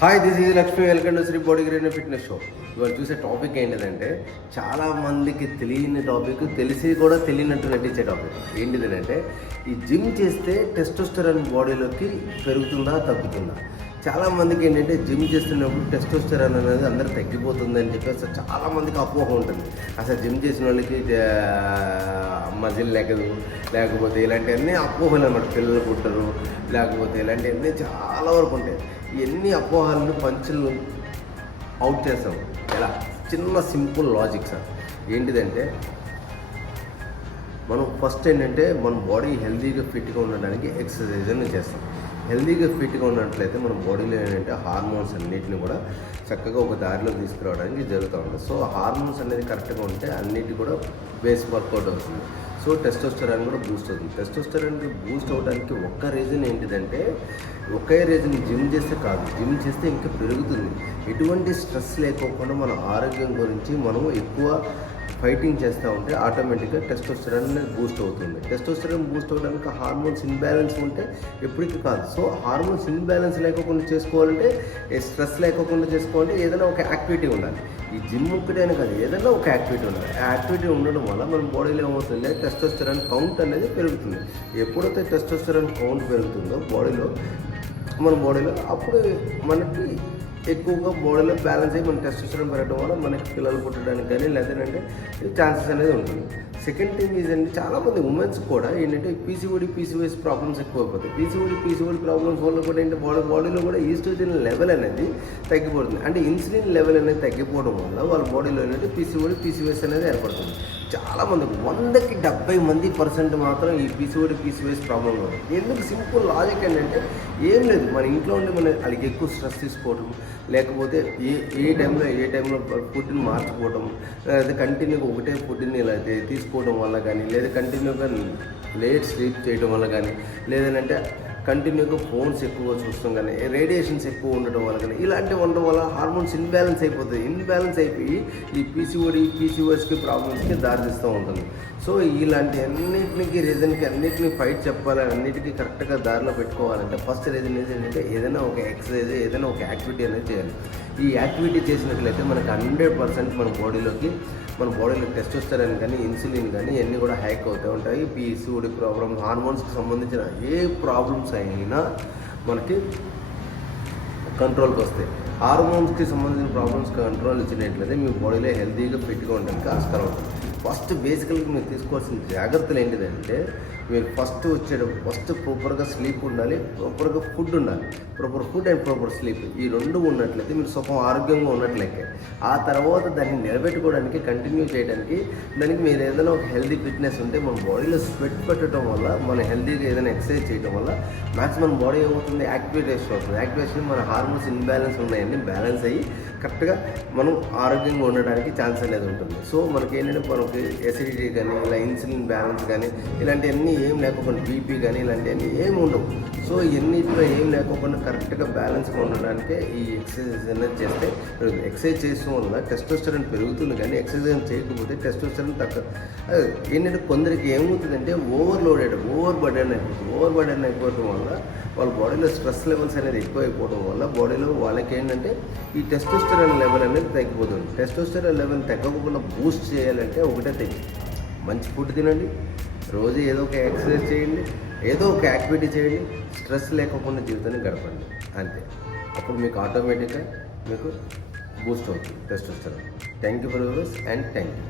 Hi this is Lakshmi welcome to Sri body green fitness show ఇవాళ చూసే topic ఏంటిదంటే చాలా మందికి తెలియని టాపిక్ తెలిసి కూడా తెలియనట్టు నటించే టాపిక్ ఏంటిదంటే ఈ జిమ్ చేస్తే టెస్టోస్టెరాన్ బాడీలోకి పెరుగుతుందా తగ్గుతుందా? చాలా మందికి ఏంటంటే జిమ్ చేస్తున్నప్పుడు టెస్టోస్టెరాన్ అనేది అందరూ తగ్గిపోతుందని చెప్పి అసలు చాలా మందికి అపోహ ఉంటుంది. అసలు జిమ్ చేసిన వాళ్ళకి మజిల్ లెగదు లేకపోతే ఇలాంటివన్నీ అపోహలు అనమాట పిల్లలు పుట్టరు లేకపోతే ఇలాంటివన్నీ చాలా వరకు ఉంటాయి. ఇవన్నీ అపోహలను పంచులు అవుట్ చేస్తాం. ఎలా? చిన్న సింపుల్ లాజిక్ సార్. ఏంటిదంటే మనం ఫస్ట్ ఏంటంటే మన బాడీ హెల్తీగా ఫిట్గా ఉండడానికి ఎక్సర్సైజ్ అనేది చేస్తాం. హెల్దీగా ఫిట్గా ఉన్నట్లయితే మన బాడీలో ఏంటంటే హార్మోన్స్ అన్నిటిని కూడా చక్కగా ఒక దారిలో తీసుకురావడానికి జరుగుతూ ఉంటుంది. సో హార్మోన్స్ అనేది కరెక్ట్గా ఉంటే అన్నిటి కూడా బేస్ వర్కౌట్ అవుతుంది. సో టెస్టోస్టరాన్ కూడా బూస్ట్ అవుతుంది. టెస్టోస్టెరాన్కి బూస్ట్ అవడానికి ఒక్క రీజన్ ఏంటిదంటే ఒకే రీజన్ జిమ్ చేస్తే కాదు. జిమ్ చేస్తే ఇంకా పెరుగుతుంది. ఎటువంటి స్ట్రెస్ లేకోకుండా మన ఆరోగ్యం గురించి మనం ఎక్కువ ఫైటింగ్ చేస్తూ ఉంటే ఆటోమేటిక్గా టెస్టోస్టెరాన్ అనేది బూస్ట్ అవుతుంది. టెస్టోస్టెరాన్ బూస్ట్ అవ్వడానికి హార్మోన్స్ ఇన్బ్యాలెన్స్ ఉంటే ఎప్పటికీ కాదు. సో హార్మోన్స్ ఇన్బ్యాలెన్స్ లేకోకుండా చేసుకోవాలంటే స్ట్రెస్ లేకోకుండా చేసుకోవాలంటే ఏదైనా ఒక యాక్టివిటీ ఉండాలి. ఈ జిమ్ ఒక్కటే అని కాదు ఏదైనా ఒక యాక్టివిటీ ఉండాలి. ఆ యాక్టివిటీ ఉండడం వల్ల మన బాడీలో ఏమవుతుంది? టెస్టోస్టెరాన్ కౌంట్ అనేది పెరుగుతుంది. ఎప్పుడైతే టెస్టోస్టెరాన్ కౌంట్ పెరుగుతుందో బాడీలో మన బాడీలో అప్పుడు మనకి ఎక్కువగా బాడీలో బ్యాలెన్స్ అయ్యి మన టెస్టోస్టెరాన్ పెరగడం వల్ల మనకి పిల్లలు పుట్టడానికి కానీ లేదంటే ఛాన్సెస్ అనేది ఉంటుంది. సెకండ్ థింగ్ ఏంటంటే చాలామంది ఉమెన్స్ కూడా ఏంటంటే పీసీఓడి పీసీఓఎస్ ప్రాబ్లమ్స్ ఎక్కువ అయిపోతాయి పీసీఓడి పీసీఓడి ప్రాబ్లమ్స్ వల్ల కూడా ఏంటంటే బాడీ బాడీలో కూడా ఈస్ట్రోజన్ లెవెల్ అనేది తగ్గిపోతుంది. అంటే ఇన్సులిన్ లెవెల్ అనేది తగ్గిపోవడం వల్ల వాళ్ళ బాడీలో ఏంటంటే పీసీఓడి పీసీఓఎస్ అనేది ఏర్పడుతుంది. చాలామంది వందకి డెబ్బై మంది పర్సెంట్ మాత్రం ఈ పీసీఓడి పీసీఓఎస్ ప్రాబ్లం ఉంది. ఎందుకు? సింపుల్ లాజిక్ ఏంటంటే ఏం లేదు. మన ఇంట్లో ఉండి మన వాళ్ళకి ఎక్కువ స్ట్రెస్ తీసుకోవడం లేకపోతే ఏ ఏ టైంలో ఏ టైంలో ఫుడ్ని మార్చుకోవడం లేదా కంటిన్యూగా ఒకటే ఫుడ్ని ఇలా తీసుకోవడం వల్ల కానీ లేదా కంటిన్యూగా లేట్ స్లీప్ చేయడం వల్ల కానీ లేదంటే కంటిన్యూగా ఫోన్స్ ఎక్కువగా చూస్తాం కానీ రేడియేషన్స్ ఎక్కువ ఉండడం వల్ల కానీ ఇలాంటివి ఉండడం వల్ల హార్మోన్స్ ఇన్బ్యాలెన్స్ అయిపోతుంది ఇన్బ్యాలెన్స్ అయిపోయి ఈ పీసీఓడి పీసీఓఎస్కి ప్రాబ్లమ్స్కి దారితీస్తూ ఉంటుంది. సో ఇలాంటి అన్నిటికి రీజన్కి అన్నిటిని ఫైట్ చెప్పాలి అన్నిటికీ కరెక్ట్గా దారిలో పెట్టుకోవాలంటే ఫస్ట్ రీజన్ ఏంటంటే ఏదైనా ఒక ఎక్సర్సైజ్ ఏదైనా ఒక యాక్టివిటీ అనేది చేయాలి. ఈ యాక్టివిటీ చేసినట్లయితే మనకి హండ్రెడ్ పర్సెంట్ మన బాడీలోకి మన బాడీలో టెస్టోస్టెరాన్ కానీ ఇన్సులిన్ కానీ ఇవన్నీ కూడా హ్యాక్ అవుతూ ఉంటాయి. పీసీఓడి ప్రాబ్లమ్స్ హార్మోన్స్కి సంబంధించిన ఏ ప్రాబ్లమ్స్ అయినా మనకి కంట్రోల్కి వస్తాయి. హార్మోన్స్కి సంబంధించిన ప్రాబ్లమ్స్ కంట్రోల్ ఇచ్చినట్లయితే మీ బాడీలో హెల్తీగా ఫిట్గా ఉండడానికి ఆస్కారం ఉంటుంది ఫస్ట్ బేసికల్గా మీరు తీసుకోవాల్సిన జాగ్రత్తలు ఏంటిదంటే మీరు ఫస్ట్ వచ్చేటప్పుడు ఫస్ట్ ప్రాపర్గా స్లీప్ ఉండాలి ప్రాపర్గా ఫుడ్ ఉండాలి. Proper food and proper sleep ఈ రెండు ఉన్నట్లయితే మీరు సుఖం ఆరోగ్యంగా ఉన్నట్లయితే. ఆ తర్వాత దాన్ని నిలబెట్టుకోవడానికి కంటిన్యూ చేయడానికి దానికి మీరు ఏదైనా ఒక హెల్తీ ఫిట్నెస్ ఉంటే మన బాడీలో స్వెట్ పెట్టడం వల్ల మన హెల్తీగా ఏదైనా ఎక్సర్సైజ్ చేయడం వల్ల మ్యాక్సిమం బాడీ ఏమవుతుంది? యాక్టివేషన్ అవుతుంది. యాక్టివేషన్ మన హార్మోన్స్ ఇన్బ్యాలెన్స్ ఉన్నాయని బ్యాలెన్స్ అయ్యి కరెక్ట్గా మనం ఆరోగ్యంగా ఉండడానికి ఛాన్స్ అనేది ఉంటుంది. సో మనకి ఏంటంటే మనకి ఎసిడిటీ కానీ ఇలా ఇన్సులిన్ బ్యాలెన్స్ కానీ ఇలాంటివన్నీ ఏం లేకపోకుండా బీపీ కానీ ఇలాంటివన్నీ ఏమి ఉండవు. సో ఎన్నిట్లో ఏం లేకపోయినా కరెక్ట్గా బ్యాలెన్స్గా ఉండడానికి ఈ ఎక్సర్సైజ్ అనేది చేస్తే ఎక్సర్సైజ్ చేస్తూ వల్ల టెస్టోస్టెరాన్ పెరుగుతుంది కానీ ఎక్సర్సైజ్ చేయకపోతే టెస్టోస్టెరాన్ తక్కువ ఏంటంటే కొందరికి ఏమవుతుందంటే ఓవర్లోడెడ్ ఓవర్ బర్డెన్ అయిపోతుంది. ఓవర్ బర్డెన్ అయిపోవడం వల్ల వాళ్ళ బాడీలో స్ట్రెస్ లెవెల్స్ అనేది ఎక్కువ అయిపోవడం వల్ల బాడీలో వాళ్ళకి ఏంటంటే ఈ టెస్టోస్టరన్ లెవెల్ అనేది తగ్గిపోతుంది. టెస్టోస్టరన్ లెవెల్ తగ్గకుండా బూస్ట్ చేయాలంటే ఒకటే తగ్గి మంచి ఫుడ్ తినండి. రోజు ఏదో ఒక ఎక్సర్సైజ్ చేయండి ఏదో ఒక యాక్టివిటీ చేయండి స్ట్రెస్ లేకుండా జీవితాన్ని గడపండి అంతే. అప్పుడు మీకు ఆటోమేటిక్గా మీకు బూస్ట్ అవుతుంది testosterone thank you for yours and thank you